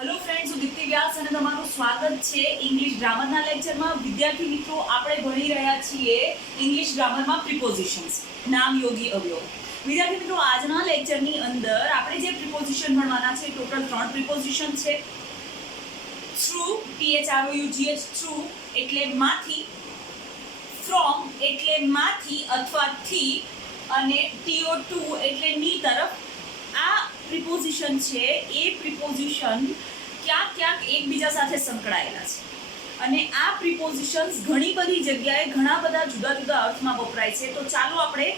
Hello friends, હું દીપ્તિ વ્યાસ અને તમારું સ્વાગત છે ઇંગ્લિશ ગ્રામરના લેક્ચરમાં। વિદ્યાર્થી મિત્રો, આપણે ભણી રહ્યા છીએ ઇંગ્લિશ ગ્રામરમાં પ્રિપોઝિશન્સ, નામ યોગી અવયવ। વિદ્યાર્થી મિત્રો, આજના લેક્ચરની અંદર આપણે જે પ્રિપોઝિશન ભણવાના છે ટોટલ 3 પ્રિપોઝિશન છે। થ્રુ, THROUGH, થ્રુ એટલે માંથી, ફ્રોમ એટલે માંથી અથવા થી, અને TO2 એટલે ની તરફ। આ પ્રિપોઝિશન છે એ પ્રિપોઝિશન ક્યાંક ક્યાંક એકબીજા સાથે સંકળાયેલા છે, અને આ પ્રિપોઝિશન્સ ઘણી બધી જગ્યાએ ઘણા બધા જુદા જુદા અર્થમાં વપરાય છે। તો ચાલો આપણે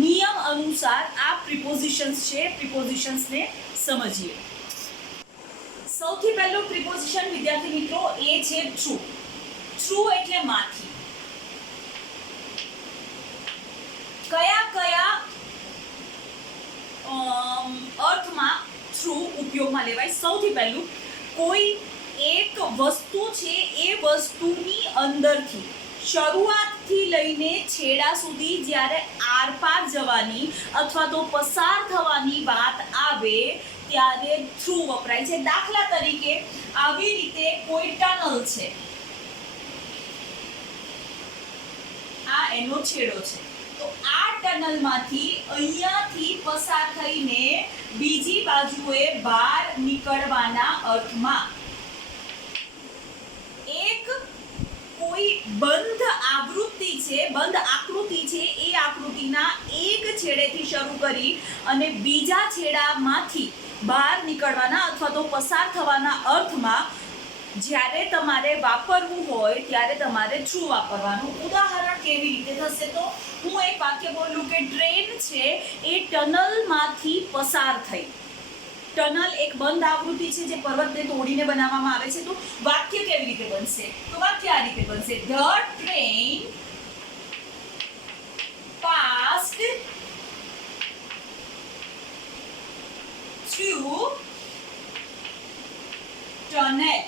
નિયમ અનુસાર આ પ્રિપોઝિશન્સ છે પ્રિપોઝિશન્સને સમજીએ। સૌથી પહેલું પ્રિપોઝિશન વિદ્યાર્થી મિત્રો એ છે ટ્રુ। ટ્રુ એટલે માંથી। કયા કયા અર્થમાં થ્રુ ઉપયોગમાં લેવાય? સૌથી પહેલું, કોઈ એક વસ્તુ છે એ વસ્તુની અંદરથી શરૂઆતથી લઈને છેડા સુધી જ્યારે આરપાર જવાની અથવા તો પસાર થવાની વાત આવે ત્યારે થ્રુ વપરાય છે। દાખલા તરીકે આવી રીતે કોઈ ટનલ છે, આ એનો છેડો છે, તો આ ટનલમાંથી અહીંયાથી પસાર થઈને બીજી બાજુએ બહાર નીકળવાના અર્થમાં। એક કોઈ બંધ આવૃત્તિ છે, બંધ આકૃતિ છે, એ આકૃતિના એક છેડેથી શરૂ કરી અને બીજા છેડામાંથી બહાર નીકળવાના અથવા તો પસાર થવાના અર્થમાં જ્યારે તમારે વાપરવું હોય ત્યારે તમારે ટ્રુ વાપરવાનું। ઉદાહરણ કેવી રીતે થશે? તો હું એક વાક્ય બોલું કે ટ્રેન છે એ ટનલમાંથી પસાર થઈ। ટનલ એક બંધ આવૃત્તિ છે જે પર્વતને તોડીને બનાવવામાં આવે છે। તો વાક્ય કેવી રીતે બનશે? તો વાક્ય આ રીતે બનશે: the train passed through tunnel.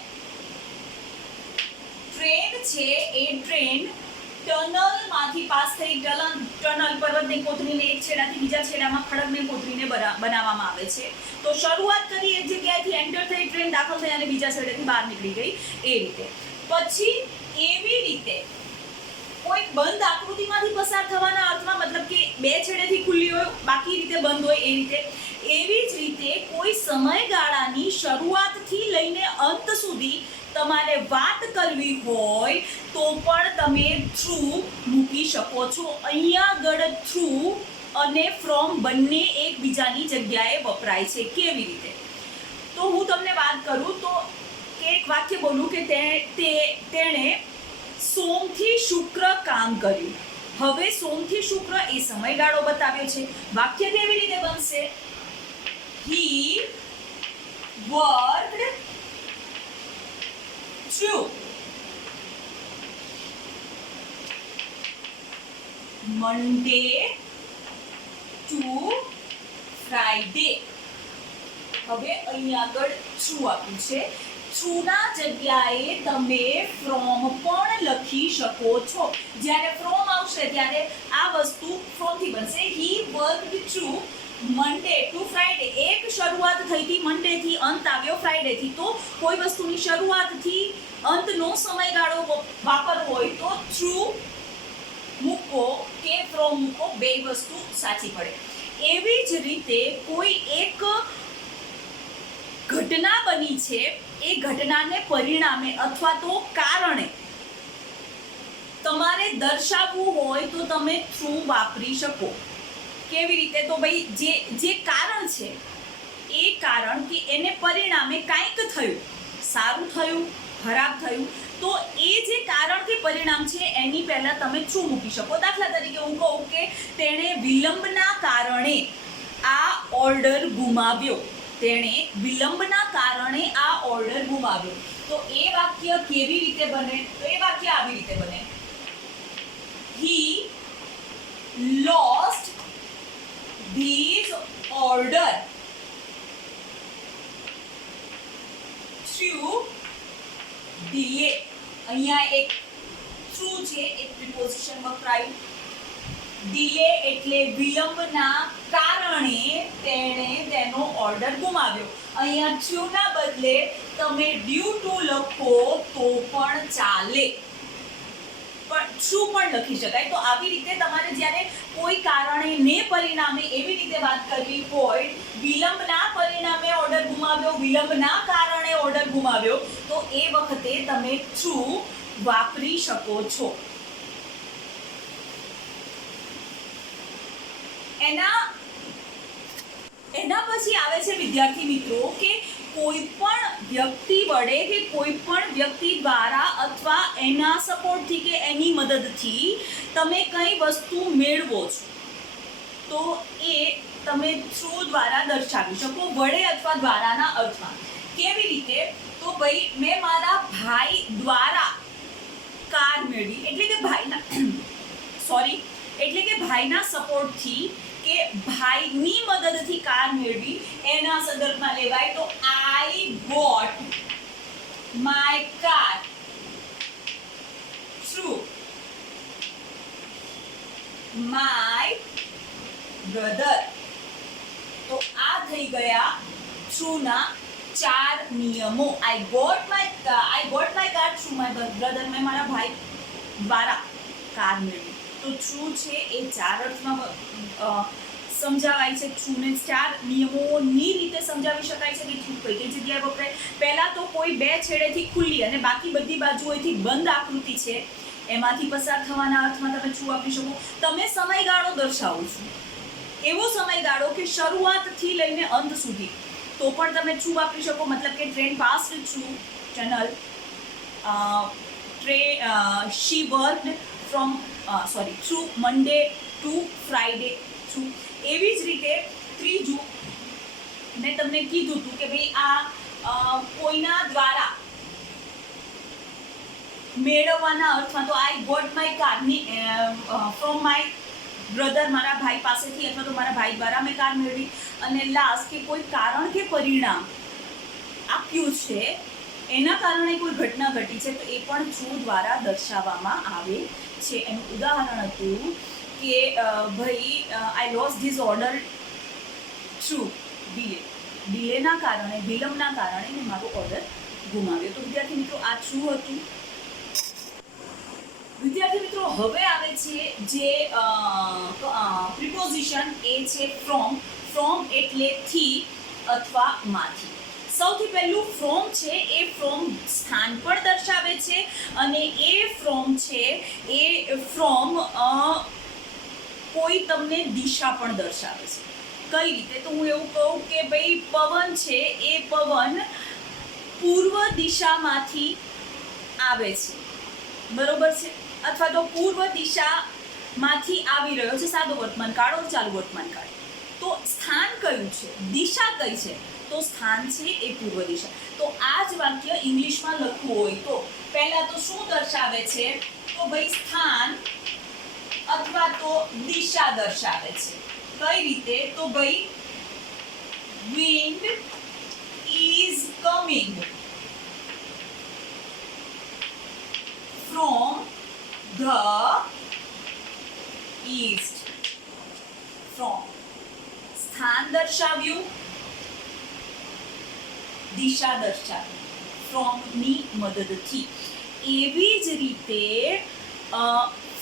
Train છે એ ટ્રેન ટનલમાંથી પાસ થઈ। ટનલ પર્વતને કોતરીને એક છેડાથી બીજા છેડામાં ખડકને કોતરીને બનાવવામાં આવે છે। તો શરૂઆત કરી એક જગ્યાએથી, એન્ટર થઈ, ટ્રેન દાખલ થઈ અને બીજા છેડેથી બહાર નીકળી ગઈ, એ રીતે। પછી એવી રીતે કોઈ બંધ આકૃતિમાંથી પસાર થવાના અર્થમાં, મતલબ કે બે છેડેથી ખુલ્લી હોય બાકી રીતે બંધ હોય, એ રીતે। એવી જ રીતે કોઈ સમયગાળાની શરૂઆતથી લઈને અંત સુધી તમારે વાત કરવી હોય તો પણ તમે થ્રુ મૂકી શકો છો। અહીંયા આગળ થ્રુ અને ફ્રોમ બંને એકબીજાની જગ્યાએ વપરાય છે। કેવી રીતે? તો હું તમને વાત કરું તો એક વાક્ય બોલું કે તેણે સોમથી શુક્ર કામ કર્યું। હવે સોમથી શુક્ર એ સમયગાળો બતાવ્યો છે। વાક્ય કેવી રીતે બનશે? He worked through Monday to Friday। હવે અહીંયા આગળ થ્રુ આપ્યું છે। થ્રુના જગ્યાએ તમે ફ્રોમ પણ લખી શકો છો। જ્યારે ફ્રોમ આવશે ત્યારે આ વસ્તુ ફ્રોમથી બનશે। He worked through Monday to Friday. એક શરૂઆત થઈ હતી મંડે થી, અંત આવ્યો ફ્રાઈડે થી। તો કોઈ વસ્તુની શરૂઆતથી અંતનો સમયગાળો વાપરવો હોય તો થ્રુ મૂકો કે ફ્રોમ મૂકો, બે વસ્તુ સાચી પડે। એવી જ રીતે કોઈ એક ઘટના બની છે, એ ઘટનાને પરિણામે અથવા તો કારણે તમારે દર્શાવવું હોય તો તમે થ્રુ વાપરી શકો। કેવી રીતે? તો ભાઈ જે કારણ છે એ કારણ કે એને પરિણામે કાંઈક થયું, સારું થયું, ખરાબ થયું, તો એ જે કારણ કે પરિણામ છે એની પહેલા તમે થ્રુ મૂકી શકો। દાખલા તરીકે હું કહું કે તેણે વિલંબના કારણે આ ઓર્ડર ગુમાવ્યો। તેણે વિલંબના કારણે આ ઓર્ડર ગુમાવ્યો। તો એ વાક્ય કેવી રીતે બને? તો એ વાક્ય આવી રીતે બને: He lost these order through delay। અહીંયા એક થ્રુ છે, એક પ્રિપોઝિશન વપરાયું। ડિલે એટલે વિલંબના કારણે કારણે તેણે તેનો ઓર્ડર ગુમાવ્યો. અહીંયા ટ્રુ ના બદલે તમે ડ્યુ ટુ લખો તો પણ ચાલે, પણ ટ્રુ પણ લખી શકાય. તો આવી રીતે તમારે જ્યારે કોઈ કારણે ને પરિણામે એવી રીતે વાત કરવી હોય, વિલંબના પરિણામે ઓર્ડર ગુમાવ્યો, વિલંબના કારણે ઓર્ડર ગુમાવ્યો, તો એ વખતે તમે ટ્રુ વાપરી શકો છો. એના પછી આવે છે વિદ્યાર્થી મિત્રો કે કોઈ પણ વ્યક્તિ વડે કે કોઈ પણ વ્યક્તિ દ્વારા અથવા એના સપોર્ટથી કે એની મદદથી તમે કઈ વસ્તુ મેળવો છો, તો એ તમે થ્રુ દ્વારા દર્શાવી શકો, વડે અથવા દ્વારાના અર્થમાં. કેવી રીતે? તો ભાઈ મેં મારા ભાઈ દ્વારા કાર મેળવી, એટલે કે ભાઈના સપોર્ટથી કે ભાઈની મદદથી કાર મેળવી, એના સંદર્ભમાં લેવાય. તો I got my car through my brother. તો આ થઈ ગયા થ્રુ ના 4 નિયમો. I got my car through my brother, મેં મારા ભાઈ દ્વારા કાર મેળવી. તો થ્રુ છે એ 4 અર્થમાં સમજાવાય છે. થ્રુને 4 નિયમોની રીતે સમજાવી શકાય છે કે થ્રુ કઈ કઈ જગ્યાએ વપરાય. પહેલા તો કોઈ 2 છેડેથી ખુલ્લી અને બાકી બધી બાજુઓથી બંધ આકૃતિ છે, એમાંથી પસાર થવાના અર્થમાં તમે થ્રુ વાપરી શકો. તમે સમયગાળો દર્શાવો છો, એવો સમયગાળો કે શરૂઆતથી લઈને અંત સુધી, તો પણ તમે થ્રુ વાપરી શકો. મતલબ કે train passed through tunnel, she worked from through Monday to Friday through. એવી જ રીતે ત્રીજું મેં તમને કીધું હતું કે ભાઈ આ કોઈના દ્વારા મેળવવાના અર્થમાં, તો I got my car from my brother, મારા ભાઈ પાસેથી અથવા તો મારા ભાઈ દ્વારા મેં કાર મેળવી. અને લાસ્ટ કે કોઈ કારણ કે પરિણામ આપ્યું છે, એના કારણે કોઈ ઘટના ઘટી છે, તો એ પણ થ્રુ દ્વારા દર્શાવવામાં આવે છે. એનું ઉદાહરણ હતું કે ભાઈ આઈ લોસ ધીસ ઓર્ડર થ્રુ ડિલેના કારણે, વિલંબના કારણે મેં મારો ઓર્ડર ગુમાવ્યો. તો વિદ્યાર્થી મિત્રો આ થ્રુ હતું. વિદ્યાર્થી મિત્રો હવે આવે છે જે પ્રિપોઝિશન, એ છે ફ્રોમ. ફ્રોમ એટલે થી અથવા માંથી. સૌથી પહેલું ફ્રોમ છે, એ ફ્રોમ સ્થાન પણ દર્શાવે છે અને એ ફ્રોમ છે એ ફ્રોમ કોઈ તમને દિશા પણ દર્શાવે છે. કઈ રીતે? તો હું એવું કહું કે ભાઈ પવન છે, એ પવન પૂર્વ દિશામાંથી આવે છે, બરોબર છે, અથવા તો પૂર્વ દિશામાંથી આવી રહ્યો છે. સાદો વર્તમાન કાળ ઓર ચાલુ વર્તમાન કાળ. તો સ્થાન કયું છે, દિશા કઈ છે? તો સ્થાન છે એ પૂર્વ દિશા. તો આ જ વાક્ય ઇંગ્લિશમાં લખવું હોય તો પહેલા તો શું દર્શાવે છે? તો ભાઈ સ્થાન અથવા તો દિશા દર્શાવે છે. કઈ રીતે? તો ભાઈ wind is coming from the east. from સ્થાન દર્શાવ્યું, દિશા દર્શાવી ફ્રોમ ની મદદથી. એવી જ રીતે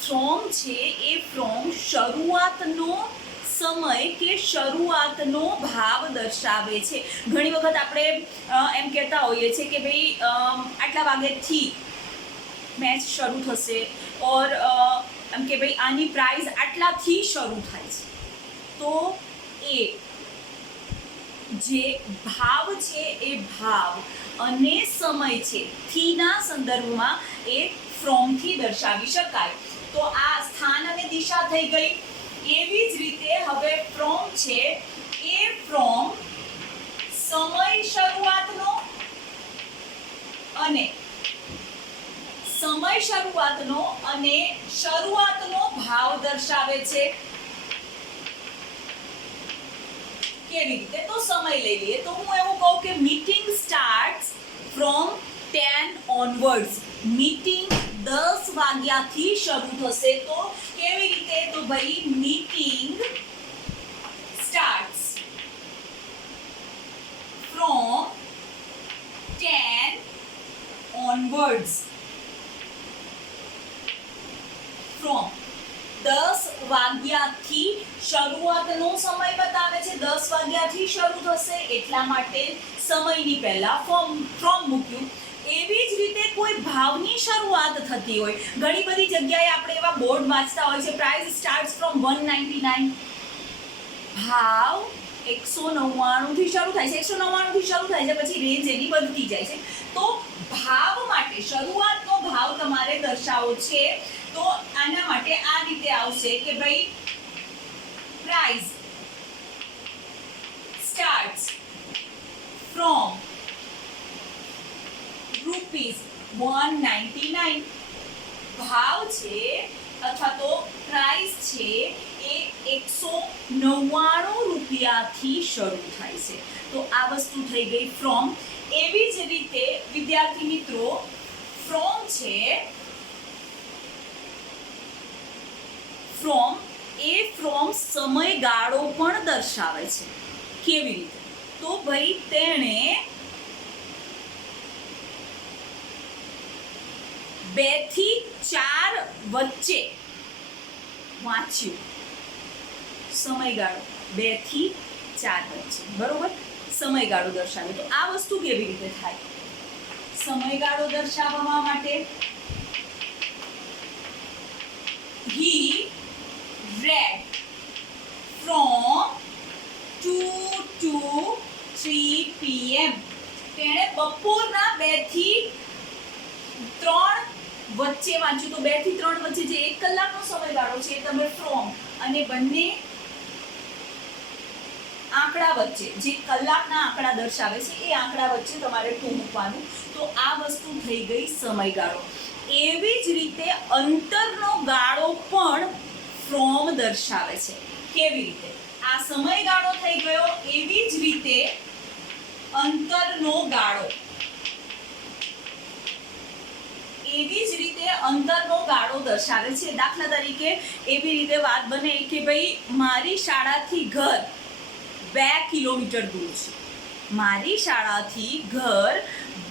ફ્રોમ છે એ ફ્રોમ શરૂઆતનો સમય કે શરૂઆતનો ભાવ દર્શાવે છે. ઘણી વખત આપણે એમ કહેતા હોઈએ છીએ કે ભાઈ આટલા વાગ્યાથી મેચ શરૂ થશે, ઓર એમ કે ભાઈ આની પ્રાઇઝ આટલાથી શરૂ થાય છે. તો એ જે ભાવ છે એ ભાવ અને સમય છે થીના સંદર્ભમાં એ ફ્રોમથી દર્શાવી શકાય. તો આ સ્થાન અને દિશા થઈ ગઈ. એવી જ રીતે હવે ફ્રોમ છે એ ફ્રોમ સમય શરૂઆતનો અને શરૂઆતનો ભાવ દર્શાવે છે. કેવી રીતે? તો સમય લઈ લઈએ. તો હું એવું કહું કે meeting starts from 10 onwards. Meeting 10 વાગ્યાથી શરૂ થશે. તો કેવી રીતે? તો ભાઈ meeting start from 10 onwards. From 10 વાગ્યાથી શરૂઆતનો સમય બતાવે છે, 10 વાગ્યાથી શરૂ થશે એટલા માટે સમયની પહેલા ફ્રોમ મૂક્યું. એવી જ રીતે કોઈ ભાવની શરૂઆત થતી હોય, ઘણી બધી જગ્યાએ આપણે એવા બોર્ડ વાંચતા હોય છે, પ્રાઇસ સ્ટાર્ટ્સ ફ્રોમ 199, ભાવ 199 થી શરૂ થાય છે, 199 થી શરૂ થાય છે, પછી રેન્જ એની વધતી જાય છે. તો ભાવ માટે શરૂઆતનો ભાવ તમારે દર્શાવવો છે. તો આના માટે આ રીતે આવશે કે ભાઈ પ્રાઇસ સ્ટાર્ટ્સ ફ્રોમ ₹199. ભાવ છે અથવા તો પ્રાઇસ છે એ 199 રૂપિયાથી શરૂ થાય છે. તો આ વસ્તુ થઈ ગઈ ફ્રોમ. એવી જ રીતે વિદ્યાર્થી મિત્રો ફ્રોમ છે, ફ્રોમ સમયગાળો પણ દર્શાવે છે. કેવી રીતે? તો ભાઈ તેણે 2 થી 4 વચ્ચે વાંચ્યું. સમયગાળો 2 થી 4 વચ્ચે, બરોબર, સમયગાળો દર્શાવે. તો આ વસ્તુ કેવી રીતે થાય? સમયગાળો દર્શાવવા માટે he read from 2 to 3 PM. તેણે બપોરના 2 થી 3 વચ્ચે વાંચ્યું. તો 2 થી 3 વચ્ચે જે 1 કલાકનો સમયગાળો છે એ તમે ફ્રોમ અને બંને આંકડા વચ્ચે જે કલાકના આંકડા દર્શાવે છે એ આંકડા વચ્ચે તમારે ટુ મૂકવાનું. તો આ વસ્તુ થઈ ગઈ સમયગાળો. એવી જ રીતે અંતરનો ગાળો પણ ફ્રોમ દર્શાવે છે. કેવી રીતે? આ સમયગાળો થઈ ગયો. એવી જ રીતે અંતરનો ગાળો, દર્શાવે છે. દાખલા તરીકે એવી રીતે વાત બને કે ભાઈ મારી શાળાથી ઘર 2 કિલોમીટર દૂર છે. મારી શાળાથી ઘર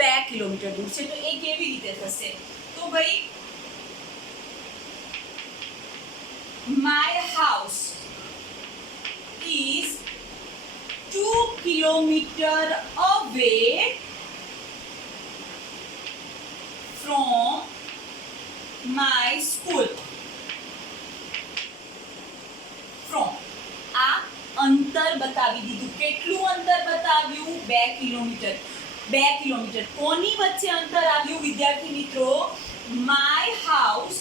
2 કિલોમીટર દૂર છે. તો એ કેવી રીતે થશે? તો ભાઈ my house is 2 kilometer away from my school. From આ અંતર બતાવી દીધું. કેટલું અંતર બતાવ્યું? 2 કિલોમીટર. 2 કિલોમીટર. કોની વચ્ચે અંતર આવ્યું વિદ્યાર્થી મિત્રો? માય હાઉસ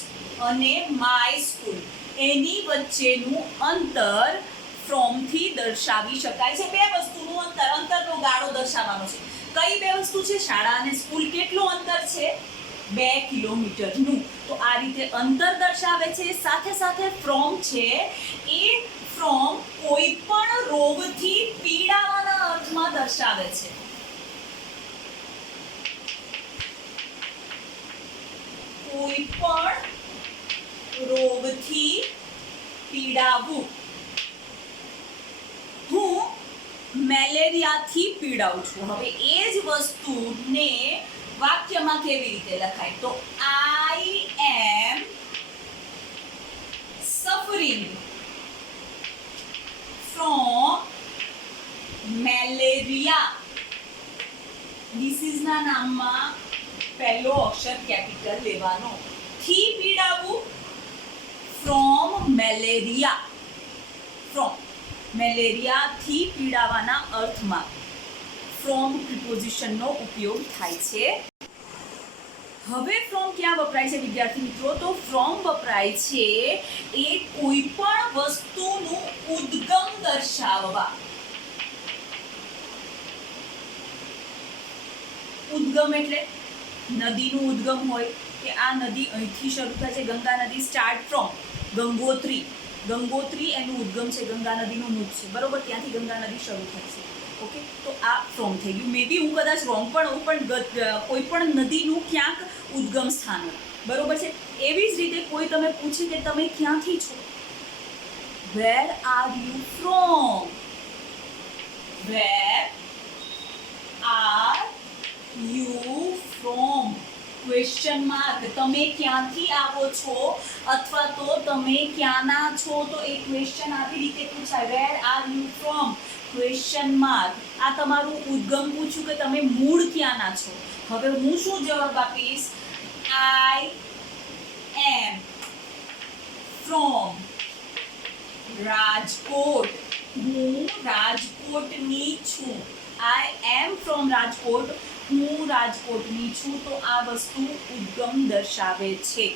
અને માય સ્કૂલ, એની વચ્ચેનું અંતર ફ્રોમ થી દર્શાવી શકાય છે. 2 વસ્તુનું અંતરનો ગાળો દર્શાવવાનો છે. કઈ 2 વસ્તુ છે? શાળા અને સ્કૂલ. કેટલું અંતર છે? 2 કિલોમીટરનું. તો આ રીતે અંતર દર્શાવે છે. સાથે સાથે ફ્રોમ છે એ ફ્રોમ કોઈ પણ રોગથી પીડાવાના અર્થમાં દર્શાવે છે. કોઈ પણ રોગથી પીડાવું. હું મેલેરિયાથી પીડાઉં છું. હવે એ જ વસ્તુને વાક્યમાં કેવી રીતે લખાય? તો I am suffering from malaria. Disease ના નામમાં પહેલો અક્ષર કેપિટલ લેવાનો. થી પીડાવું, from malaria. from મેલેરિયાથી પીડાવાના અર્થમાં ફ્રોમ પ્રિપોઝિશનનો ઉપયોગ થાય છે. હવે ફ્રોમ ક્યાં વપરાય છે વિદ્યાર્થી મિત્રો? તો ફ્રોમ વપરાય છે એ કોઈ પણ વસ્તુનું ઉદ્ગમ દર્શાવવા. ઉદ્ગમ એટલે નદીનું ઉદ્ગમ હોય કે આ નદી અહીંથી શરૂ થાય છે. ગંગા નદી સ્ટાર્ટ ફ્રોમ ગંગોત્રી. ગંગોત્રી એનું ઉદ્ગમ છે, ગંગા નદીનું મુખ છે, બરોબર, ત્યાંથી ગંગા નદી શરૂ થાય છે. ઓકે, તો આ ફ્રોમ થઈ ગયું. મે બી હું કદાચ રોંગ પણ હોઉં, પણ કોઈ પણ નદીનું ક્યાંક ઉદ્ગમ સ્થાન હોય, બરોબર છે. એવી જ રીતે કોઈ તમે પૂછે કે તમે ક્યાંથી છો? Where are you from? Where are you from? Question mark. તમે ક્યાંથી આવો છો અથવા તો તમે ક્યાંના છો, તો એ ક્વેશ્ચન આવી રીતે પૂછાય. Where are you from? Question mark. આ તમારું ઉદ્ગમ પૂછ્યું કે તમે મૂળ ક્યાંના છો. હવે હું શું જવાબ આપીશ? આઈ એમ ફ્રોમ રાજકોટ. હું રાજકોટની છું. આઈ એમ ફ્રોમ રાજકોટ. હું રાજકોટની છું. તો આ વસ્તુ ઉદ્ગમ દર્શાવે છે.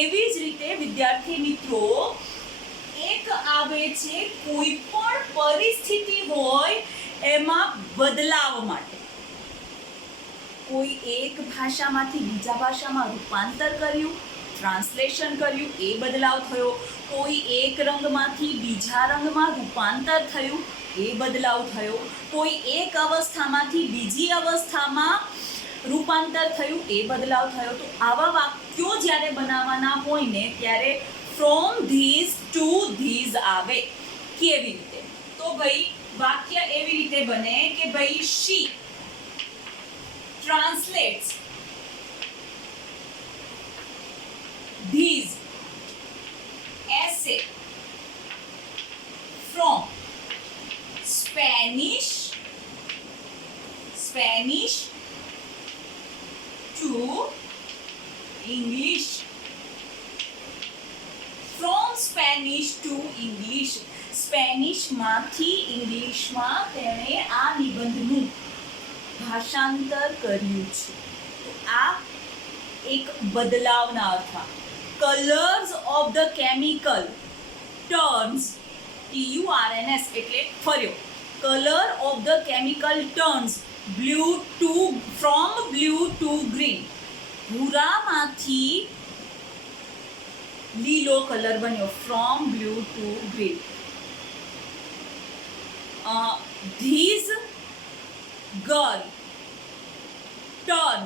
એવી જ રીતે વિદ્યાર્થી મિત્રો, એક આવે છે કોઈ પણ પરિસ્થિતિ હોય એમાં બદલાવ માટે. કોઈ એક ભાષામાંથી બીજા ભાષામાં રૂપાંતર કર્યું, ટ્રાન્સલેશન કર્યું, એ બદલાવ થયો. કોઈ એક રંગમાંથી બીજા રંગમાં રૂપાંતર થયું, એ બદલાવ થયો. કોઈ એક અવસ્થામાંથી બીજી અવસ્થામાં રૂપાંતર થયું, એ બદલાવ થયો. તો આવા વાક્યો જ્યારે બનાવવાના હોય ને ત્યારે ફ્રોમ ધીઝ ટુ ધીઝ આવે. કેવી રીતે? તો ભાઈ વાક્ય એવી રીતે બને કે ભાઈ શી translates these essay from Spanish to English. From Spanish to English. Spanish માંથી ઇંગ્લિશમાં તેણે આ નિબંધનું ભાષાંતર કર્યું છે. તો આ એક બદલાવના અર્થમાં. Colours of the chemical turns, TURNS એટલે ફર્યો. Colour of the chemical turns from blue to green. ભૂરામાંથી લીલો કલર બન્યો. From blue to green. These girl turn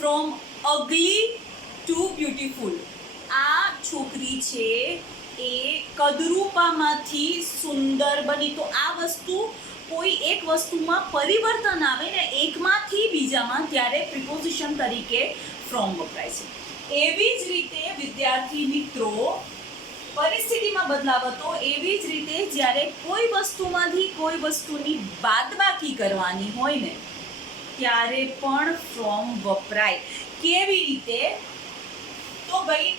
from ugly to beautiful. આ છોકરી છે એ કદરૂપામાંથી સુંદર બની. તો આ વસ્તુ, કોઈ એક વસ્તુમાં પરિવર્તન આવે ને એકમાંથી બીજામાં, ત્યારે પ્રિપોઝિશન તરીકે ફ્રોમ વપરાય છે. એવી જ રીતે વિદ્યાર્થી મિત્રો, પરિસ્થિતિમાં બદલાવ હતો એવી જ રીતે જ્યારે કોઈ વસ્તુમાંથી કોઈ વસ્તુની બાદબાકી કરવાની હોય ને ત્યારે પણ ફ્રોમ વપરાય. કેવી રીતે? તો ભાઈ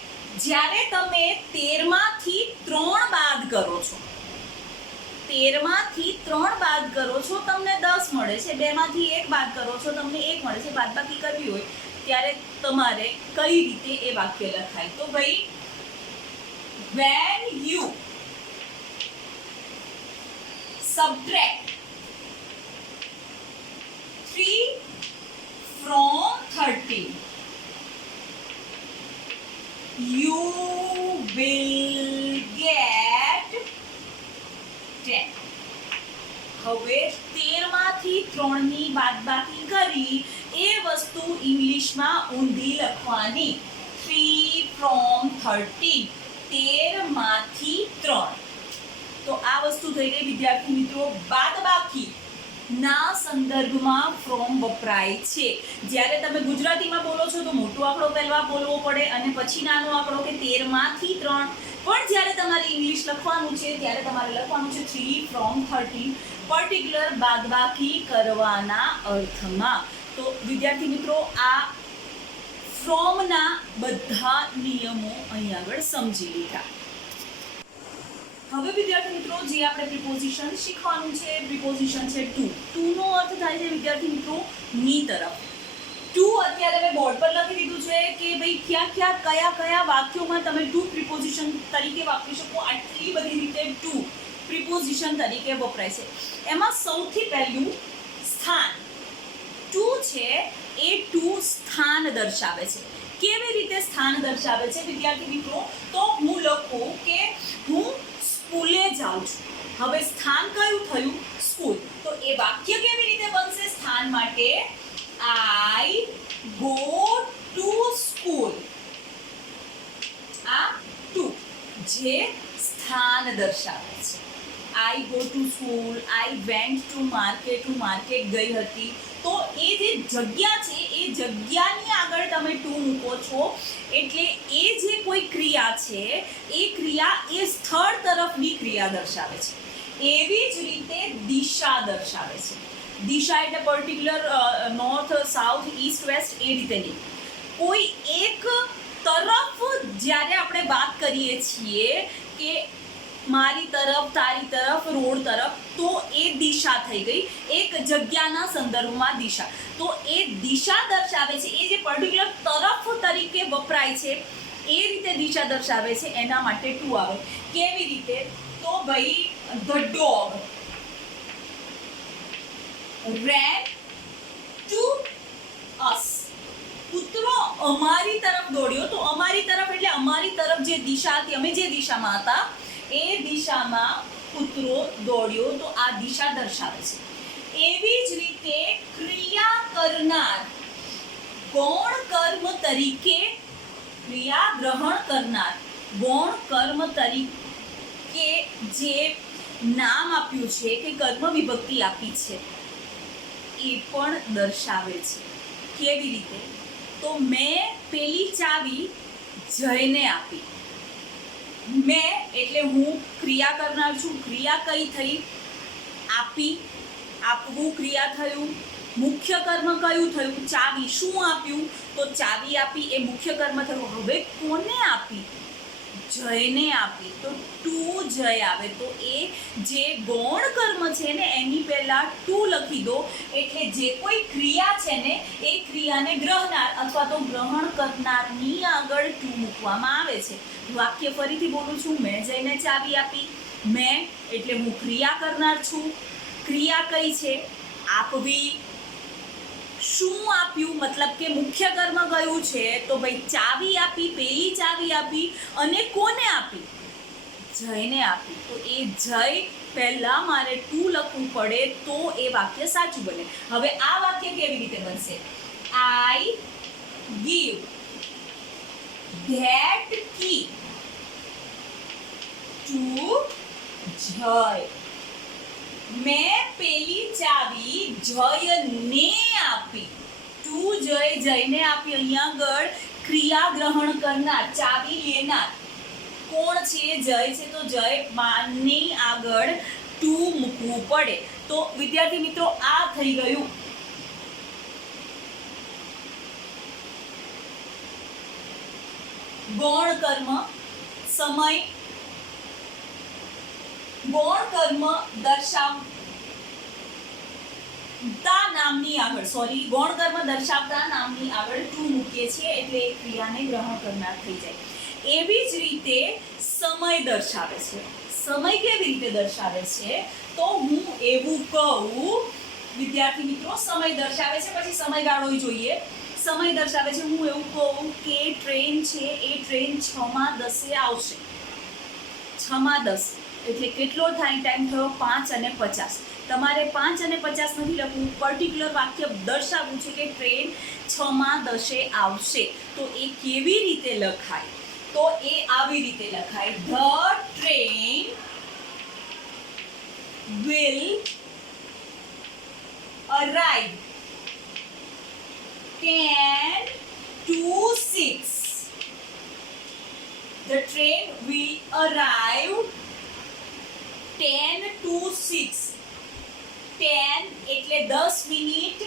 જ્યારે તમે 13 માંથી 3 બાદ કરો છો, 13 માંથી 3 બાદ કરો છો તમને 10 મળે છે. 2 માંથી 1 બાદ કરો છો તમને 1 મળે છે. બાદબાકી કરવી હોય ત્યારે તમારે કઈ રીતે એ વાક્ય લખાય? તો ભાઈ when you subtract 3 from 13, you will get 10. હવે 13 માંથી 3 ની બાદબાકી કરી એ વસ્તુ ઇંગ્લિશમાં ઊંધી લખવાની. 3 from 13, 13 માંથી 3. તો આ વસ્તુ થઈ ગઈ વિદ્યાર્થી મિત્રો બાદબાકી ના સંદર્ભમાં ફ્રોમ વપરાય છે. જ્યારે તમે ગુજરાતીમાં બોલો છો તો મોટો આંકડો પહેલા બોલવો પડે અને પછી નાનો આંકડો કે 13 માંથી 3. પણ જ્યારે તમારે ઇંગ્લિશ લખવાનું છે ત્યારે તમારે લખવાનું છે 3 from 13, પર્ટિક્યુલર બાદબાકી કરવાના અર્થમાં. તો વિદ્યાર્થી મિત્રો આ ફ્રોમના બધા નિયમો અહીં આગળ સમજી લીધા. હવે વિદ્યાર્થી મિત્રો જે આપણે પ્રિપોઝિશન શીખવાનું છે, પ્રિપોઝિશન છે ટુ. ટુનો અર્થ થાય છે વિદ્યાર્થી મિત્રો ની તરફ. ટુ અત્યારે મેં બોર્ડ પર લખી દીધું છે કે ભાઈ કયા વાક્યોમાં તમે ટુ પ્રિપોઝિશન તરીકે વાપરી શકો. આટલી બધી રીતે ટુ પ્રિપોઝિશન તરીકે વપરાય છે. એમાં સૌથી પહેલું સ્થાન. ટુ છે એ ટુ સ્થાન દર્શાવે છે. કેવી રીતે સ્થાન દર્શાવે છે વિદ્યાર્થી મિત્રો? તો હું લખું કે હું સ્કૂલે જાઉં છું. હવે સ્થાન કયું થયું? સ્કૂલ. તો એ વાક્ય કેવી રીતે બનશે સ્થાન માટે? I go to school. આ ટુ જે સ્થાન દર્શાવે છે. I go to school, I went to market, હું માર્કેટ ગઈ હતી. તો એ જે જગ્યા છે એ જગ્યાની આગળ તમે ટુ મૂકો છો એટલે એ જે કોઈ ક્રિયા છે એ ક્રિયા એ સ્થળ તરફની ક્રિયા દર્શાવે છે. એવી જ રીતે દિશા દર્શાવે છે. દિશા એટલે particular north, south, east, west એ રીતે નહીં. કોઈ એક તરફ જ્યારે આપણે વાત કરીએ છીએ કે મારી તરફ, તારી તરફ, રોડ તરફ, તો એ દિશા થઈ ગઈ. એક જગ્યાના સંદર્ભમાં દિશા. તો એ દિશા દર્શાવે છે, એ જે પર્ટિક્યુલર તરફ તરીકે વપરાય છે એ રીતે દિશા દર્શાવે છે. એના માટે ટુ આવે. કેવી રીતે? તો ભાઈ the dog ran to us. કૂતરો અમારી તરફ દોડ્યો. તો અમારી તરફ એટલે અમારી તરફ જે દિશા હતી, અમે જે દિશામાં હતા એ દિશામાં કૂતરો દોડ્યો. તો આ દિશા દર્શાવે છે. એવી જ રીતે ક્રિયા કરનાર ગૌણ કર્મ તરીકે, ક્રિયા ગ્રહણ કરનાર ગૌણ કર્મ તરીકે જે નામ આપ્યું છે કે કર્મ વિભક્તિ આપી છે એ પણ દર્શાવે છે. કેવી રીતે? તો મેં પેલી ચાવી જયને આપી. મેં એટલે હું ક્રિયા કરનાર છું. ક્રિયા કઈ થઈ? આપી. આપવું ક્રિયા થયું. મુખ્ય કર્મ કયું થયું? ચાવી. શું આપ્યું? તો ચાવી આપી, એ મુખ્ય કર્મ થયું. હવે કોને આપી? જયને આપી. તો ટુ જય આવે. તો એ જે ગૌણ કર્મ છે ને એની પહેલા ટુ લખી દો એટલે જે કોઈ ક્રિયા છે ને એ ક્રિયાને ગ્રહનાર અથવા તો ગ્રહણ કરનારની આગળ ટુ મૂકવામાં આવે છે. વાક્ય ફરીથી બોલું છું. મેં જઈને ચાવી આપી. મેં એટલે હું ક્રિયા કરનાર છું. ક્રિયા કઈ છે? આપવી. શું આપ્યું? મતલબ કે મુખ્ય કર્મ કયું છે? તો ભાઈ ચાવી આપી, પેલી ચાવી આપી. અને કોને આપી? જયને આપી. તો એ જય પહેલા મારે ટુ લખવું પડે તો એ વાક્ય સાચું બને. હવે આ વાક્ય કેવી રીતે બનશે? I give that key to Jay. મેં પેલી ચાવી જયને આપી. ટુ જય જયને આપી. અહીંયા આગળ ક્રિયા ગ્રહણ કરનાર, ચાવી લેનાર કોણ છે? જય છે. તો જય માની આગળ ટુ મૂકવું પડે. તો વિદ્યાર્થી મિત્રો આ થઈ ગયું ગૌણ કર્મ. સમય ગૌણ કર્મ દર્શાવતા નામની આગળ ગૌણ કર્મ દર્શાવતા નામની આગળ ટુ મૂકીએ છીએ એટલે એ ક્રિયાને ગ્રહણ કરનાર થઈ જાય. એવી જ રીતે સમય દર્શાવે છે. સમય કેવી રીતે દર્શાવે છે? તો હું એવું કહું વિદ્યાર્થી મિત્રો, સમય દર્શાવે છે પછી સમયગાળો જોઈએ. સમય દર્શાવે છે. હું એવું કહું કે ટ્રેન છે એ ટ્રેન 6:10 આવશે. 6:10 એટલે કેટલો ટાઈમ થયો? 5:50. તમારે 5:50 નથી લખવું, પર્ટિક્યુલર વાક્ય દર્શાવવું છે કે ટ્રેન 6:10 આવશે. તો એ કેવી રીતે લખાય? તો એ આવી રીતે લખાય. The train will arrive 10:06. The train will arrive 10:06. 10 એટલે 10 મિનિટ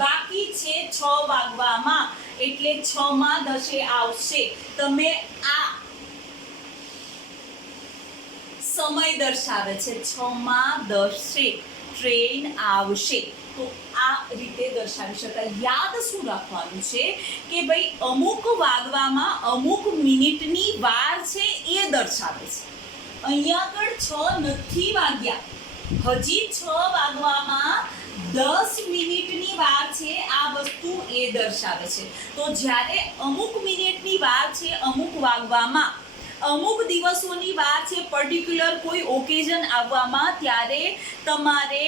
બાકી છે 6 વાગવામાં એટલે 6:10 આવશે. તમે આ સમય દર્શાવે છે. 6:10 ટ્રેન આવશે. તો આ રીતે દર્શાવી શકાય. યાદ શું રાખવાનું છે કે ભાઈ અમુક વાગવામાં અમુક મિનિટની વાર છે એ દર્શાવે છે. અહીંયા આગળ 6 નથી વાગ્યા, હજી 6 વાગવામાં 10 મિનિટની વાર છે. આ વસ્તુ એ દર્શાવે છે. તો જ્યારે અમુક મિનિટની વાર છે, અમુક વાગવામાં, અમુક દિવસોની વાર છે, પર્ટિક્યુલર કોઈ ઓકેઝન આવવામાં, ત્યારે તમારે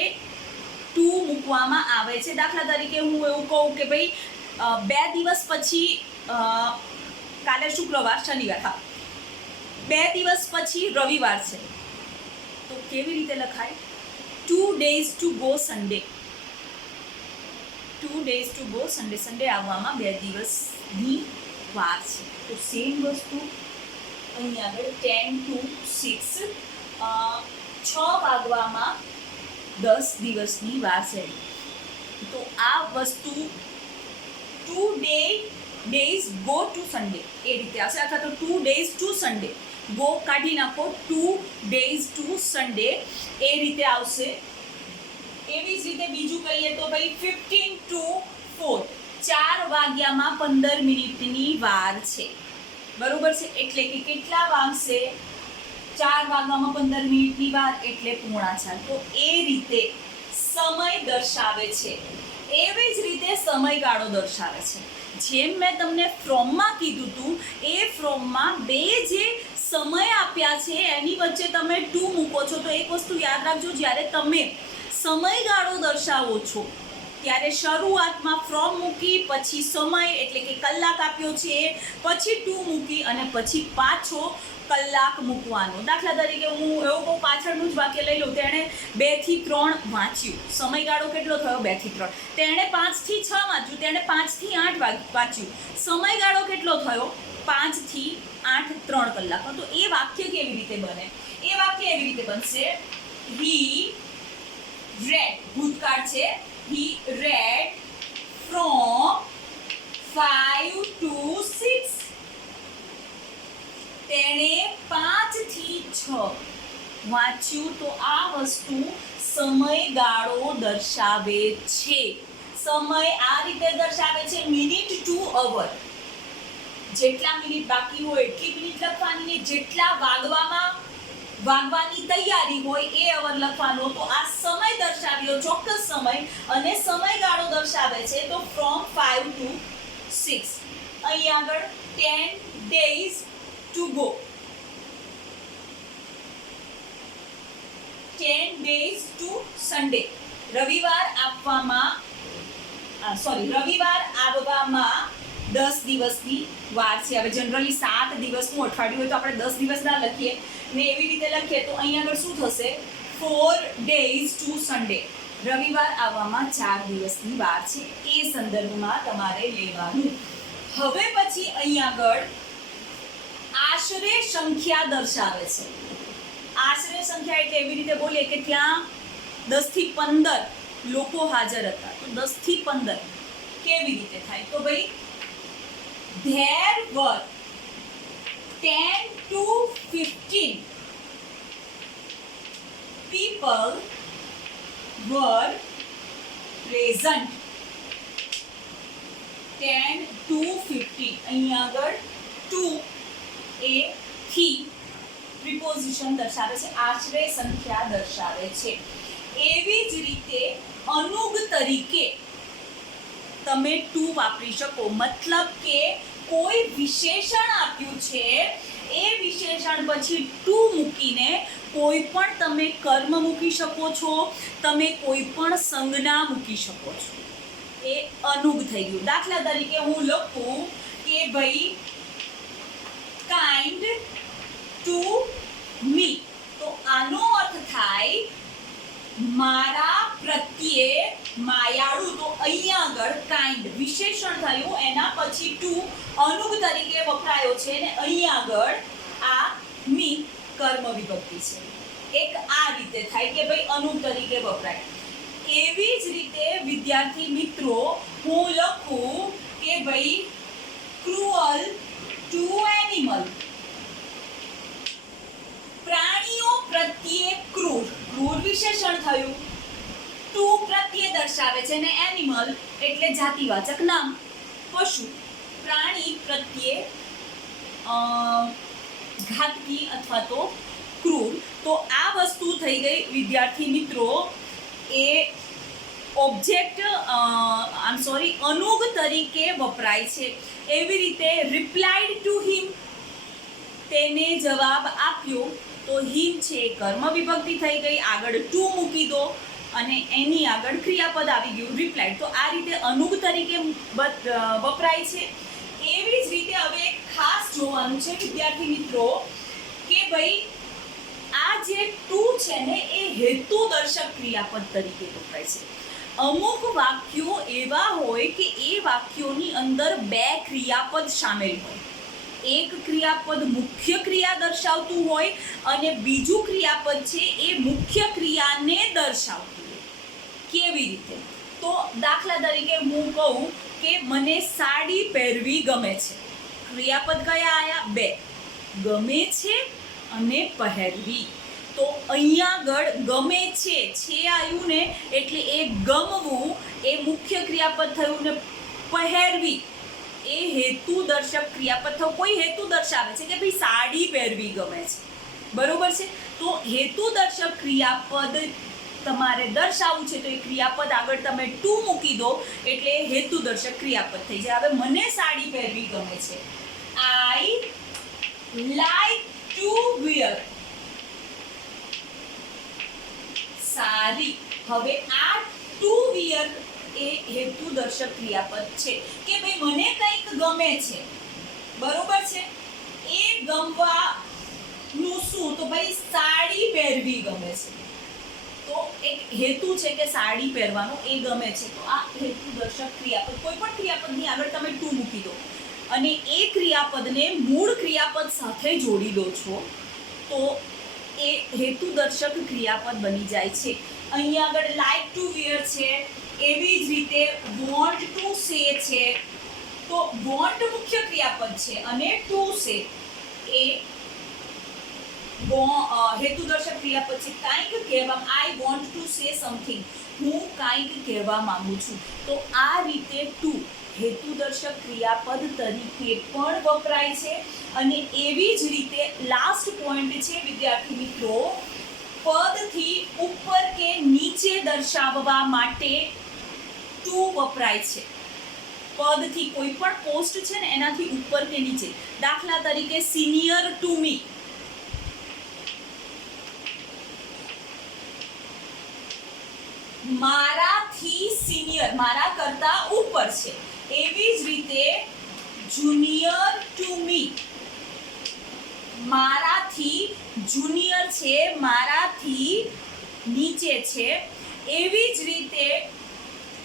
ટુ મૂકવામાં આવે છે. દાખલા તરીકે હું એવું કહું કે ભાઈ 2 દિવસ પછી, કાલે શુક્રવાર, શનિવાર, હા, 2 દિવસ પછી રવિવાર છે. તો કેવી રીતે લખાય? 2 days to go Sunday. 2 days to go. Sunday આવવામાં 2 દિવસની વાર છે. તો સેમ વસ્તુ અહીં આગળ 10 to 6 6 વાગવામાં 10 દિવસની વાર છે. તો આ વસ્તુ 2 days go to Sunday એ રીતે આવશે, અથવા તો 2 days to Sunday. ગો કાઢી નાખો, 2 days to Sunday એ રીતે આવશે. એવી જ રીતે બીજું કહીએ તો ભાઈ 15 to 4 4 વાગ્યામાં 15 મિનિટની વાર છે, બરોબર છે. એટલે કે કેટલા વાગશે? 4 વાગ્યામાં 15 મિનિટની વાર એટલે 3:45. તો એ રીતે સમય દર્શાવે છે. એવી જ રીતે સમયગાળો દર્શાવે છે. જેમ મેં તમને ફ્રોમમાં કીધું હતું, એ ફ્રોમમાં બે જે સમય આપ્યા છે એની વચ્ચે તમે ટુ મૂકો છો. તો એક વસ્તુ યાદ રાખજો, જ્યારે તમે સમયગાળો દર્શાવો છો ત્યારે શરૂઆતમાં ફ્રોમ મૂકી, પછી સમય એટલે કે કલાક આપ્યો છે, પછી ટુ મૂકી અને પછી પાછો કલાક મૂકવાનો. દાખલા તરીકે હું એવું કહું, પાછળનું જ વાક્ય લઈ લઉં. તેણે 2 થી 3 વાંચ્યું. સમયગાળો કેટલો થયો? 2 થી 3. તેણે 5 થી 6 વાંચ્યું. તેણે 5 થી 8 વાંચ્યું. સમયગાળો કેટલો થયો? 5 થી 8 3 કલાક. તો એ વાક્ય કેવી રીતે બને? એ વાક્ય એવી રીતે બનશે, હી read, ભૂતકાળ છે, he read from 5 to 6. તેણે 5 થી 6 વાંચ્યું. તો આ વસ્તુ સમયગાળો દર્શાવે છે. સમય આ રીતે દર્શાવે છે, મિનિટ ટુ અવર. જેટલા મિનિટ બાકી હોય એટલી મિનિટ લખવાની, ને જેટલા વાગવાની તૈયારી હોય એ અવર લખવાનો. તો આ સમય દર્શાવ્યો, ચોક્કસ સમય, અને સમયગાળો દર્શાવે છે તો ફ્રોમ 5 to 6. અહીં આગળ 10 days to go. 10 days to Sunday. રવિવાર આવવામાં 10 દિવસની વાર છે. હવે જનરલી 7 દિવસનું અઠવાડિયું હોય તો આપણે 10 દિવસ ના લખીએ ને એવી રીતે લખીએ. તો અહીં આગળ શું થશે? 4 days to Sunday. રવિવાર આવવામાં 4 દિવસની વાર છે. એ સંદર્ભમાં તમારે લેવાનું. હવે પછી અહીં આગળ આશરે સંખ્યા દર્શાવે છે. આશરે સંખ્યા એટલે એવી રીતે બોલીએ કે ત્યાં 10 થી 15 લોકો હાજર હતા. તો 10 થી 15 કેવી રીતે થાય? તો ભાઈ there were 10 to 15 people were present. 10 to 15. અહીં આગળ to એ થી પ્રિપોઝિશન દર્શાવે છે, આશરે સંખ્યા દર્શાવે છે. એવી જ રીતે અનુગ તરીકે તમે ટુ વાપરી શકો. મતલબ કે કોઈ વિશેષણ આપ્યું છે, એ વિશેષણ પછી ટુ મૂકીને કોઈ પણ તમે કર્મ મૂકી શકો છો, તમે કોઈ પણ સંજ્ઞા મૂકી શકો છો. એ અનુગ થઈ ગયું. દાખલા તરીકે હું લખું કે ભાઈ કાઇન્ડ ટુ મી. તો આનો અર્થ થાય મારા પ્રત્યે માયાળુ. તો અહીંયા આગળ કાઇન્ડ વિશેષણ થયું, એના પછી ટુ અનુગ તરીકે વપરાયો છે, ને અહીંયા આગળ આ મી કર્મ વિભક્તિ છે. એક આ રીતે થાય કે ભાઈ અનુગ તરીકે વપરાય. એવી જ રીતે વિદ્યાર્થી મિત્રો હું લખું કે ભાઈ ક્રુઅલ ટુ એનિમલ. પ્રાણીઓ પ્રત્યે ક્રૂર. ક્રૂર વિશેષણ થયું, ટુ પ્રત્યે દર્શાવે છે, ને એનિમલ એટલે જાતિવાચક નામ, પશુ. પ્રાણી પ્રત્યે ઘાતકી અથવા તો ક્રૂર. તો આ વસ્તુ થઈ ગઈ વિદ્યાર્થી મિત્રો. એ ઓબ્જેક્ટ અનુગ તરીકે વપરાય છે. એવી રીતે રિપ્લાઇડ ટુ હિમ, તેને જવાબ આપ્યો. તો હિમ છે કર્મ વિભક્તિ થઈ ગઈ, આગળ ટુ મૂકી દો અને એની આગળ ક્રિયાપદ આવી ગયું રિપ્લાઇડ. તો આ રીતે અનુગ તરીકે વપરાય છે. એવી જ રીતે હવે ખાસ જોવાનું છે વિદ્યાર્થી મિત્રો કે ભાઈ આ જે ટુ છે ને એ હેતુદર્શક ક્રિયાપદ તરીકે વપરાય છે. અમુક વાક્યો એવા હોય કે એ વાક્યોની અંદર બે ક્રિયાપદ સામેલ હોય. એક ક્રિયાપદ મુખ્ય ક્રિયા દર્શાવતું હોય અને બીજું ક્રિયાપદ છે એ મુખ્ય ક્રિયાને દર્શાવતું હોય. કેવી રીતે? તો દાખલા તરીકે હું કહું કે મને સાડી પહેરવી ગમે છે. ક્રિયાપદ કયા આયા? બે, ગમે છે અને પહેરવી. તો અહીંયા આગળ ગમે છે આવ્યું ને, એટલે એ ગમવું એ મુખ્ય ક્રિયાપદ થયું ને પહેરવી એ હેતુ દર્શક ક્રિયાપદ થયું. કોઈ હેતુ દર્શાવે છે કે ભાઈ સાડી પહેરવી ગમે છે, બરોબર છે. તો હેતુ દર્શક ક્રિયાપદ તમારે દર્શાવવું છે તો એ ક્રિયાપદ આગળ તમે ટુ મૂકી દો એટલે હેતુ દર્શક ક્રિયાપદ થઈ જાય. હવે મને સાડી પહેરવી ગમે છે. I like to wear sari. હવે આ ટુ વિયર એ હેતુ દર્શક ક્રિયાપદ છે કે ભાઈ મને કંઈક ગમે છે, બરોબર છે. એ ગમવાનું શું? તો ભાઈ સાડી પહેરવી ગમે છે. તો એક હેતુ છે કે સાડી પહેરવાનો, એ ગમે છે. તો આ હેતુ દર્શક ક્રિયાપદ, કોઈ પણ ક્રિયાપદની આગળ તમે ટુ મૂકી દો અને એ ક્રિયાપદને મૂળ ક્રિયાપદ સાથે જોડી દો છો તો એ હેતુ દર્શક ક્રિયાપદ બની જાય છે. અહીંયા આગળ લાઈક ટુ વિયર છે, એવી જ રીતે વોન્ટ ટુ સે છે. તો વોન્ટ મુખ્ય ક્રિયાપદ છે અને ટુ સે એ હેતુ દર્શક ક્રિયાપદ છે. કાંઈક કહેવા, I want to say something, હું કાંઈક કહેવા માંગુ છું. તો આ રીતે ટુ હેતુ દર્શક ક્રિયાપદ તરીકે પણ વપરાય છે. અને એવી જ રીતે લાસ્ટ પોઈન્ટ છે વિદ્યાર્થી મિત્રો, પદથી ઉપર કે નીચે દર્શાવવા માટે ટુ વપરાય છે. પદથી કોઈ પણ પોસ્ટ છે ને એનાથી ઉપર કે નીચે, દાખલા તરીકે સિનિયર ટુ મી, મારાથી સિનિયર, મારા કરતા ઉપર છે. એવી જ રીતે જુનિયર ટુ મી, મારાથી જુનિયર છે, મારાથી નીચે છે. એવી જ રીતે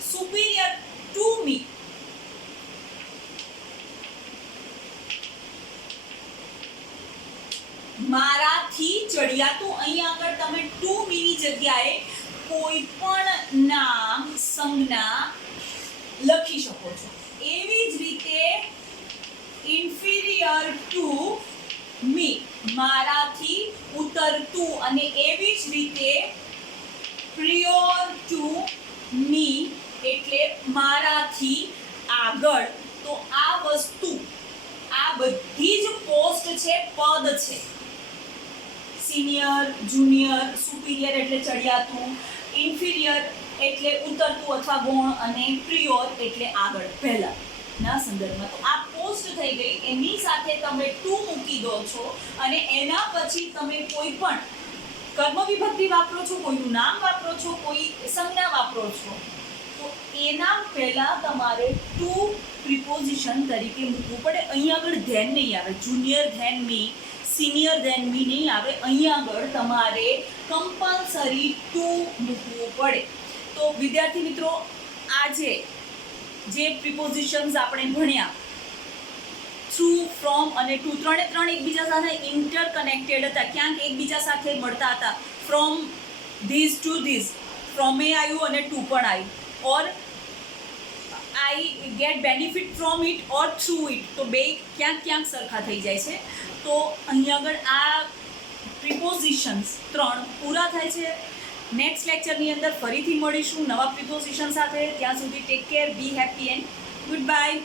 સુપીરિયર ટુ મી, મારાથી ચડિયાતું. અહીંયા આગળ તમે ટુ મીની જગ્યાએ કોઈ પણ નામ, સંજ્ઞા લખી શકો છો. એવી જ રીતે ઇન્ફિરિયર ટુ મી, મારાથી ઉતરતું. અને એવી જ રીતે પ્રિયોર ટુ મી એટલે મારાથી આગળ. તો આ વસ્તુ, આ બધી જ પોસ્ટ છે, પદ છે. સિનિયર, જુનિયર, સુપીરિયર એટલે ચડિયાતું, ઇન્ફિરિયર એટલે ઉતરતું અથવા ગૌણ, અને પ્રિયોર એટલે આગળ, પહેલાના સંદર્ભમાં. તો આ પોસ્ટ થઈ ગઈ, એની સાથે તમે ટુ મૂકી દો છો અને એના પછી તમે કોઈ પણ કર્મ વિભક્તિ વાપરો છો, કોઈનું નામ વાપરો છો, કોઈ સંજ્ઞા વાપરો છો, તો એના પહેલા તમારે ટુ પ્રિપોઝિશન તરીકે મૂકવું પડે. અહીંયા આગળ ધેન નહીં આવે, જુનિયર ધેન મી, સિનિયર ધેન મી નહીં આવે. અહીંયા આગળ તમારે કમ્પલસરી ટુ મૂકવું પડે. તો વિદ્યાર્થી મિત્રો, આજે જે પ્રિપોઝિશન્સ આપણે ભણ્યા, થ્રુ, ફ્રોમ અને ટુ, ત્રણ એકબીજા સાથે ઇન્ટરકનેક્ટેડ હતા, ક્યાંક એકબીજા સાથે મળતા હતા. ફ્રોમ ધીઝ ટુ ધીઝ, ફ્રોમે આવ્યું અને ટુ પણ આવ્યું, or I get benefit from it or through it. તો બે ક્યાંક સરખા થઈ જાય છે. તો અહીંયા આગળ આ પ્રિપોઝિશન્સ 3 પૂરા થાય છે. નેક્સ્ટ લેક્ચરની અંદર ફરીથી મળીશું નવા પ્રિપોઝિશન સાથે. ત્યાં સુધી take care, B happy and good bye.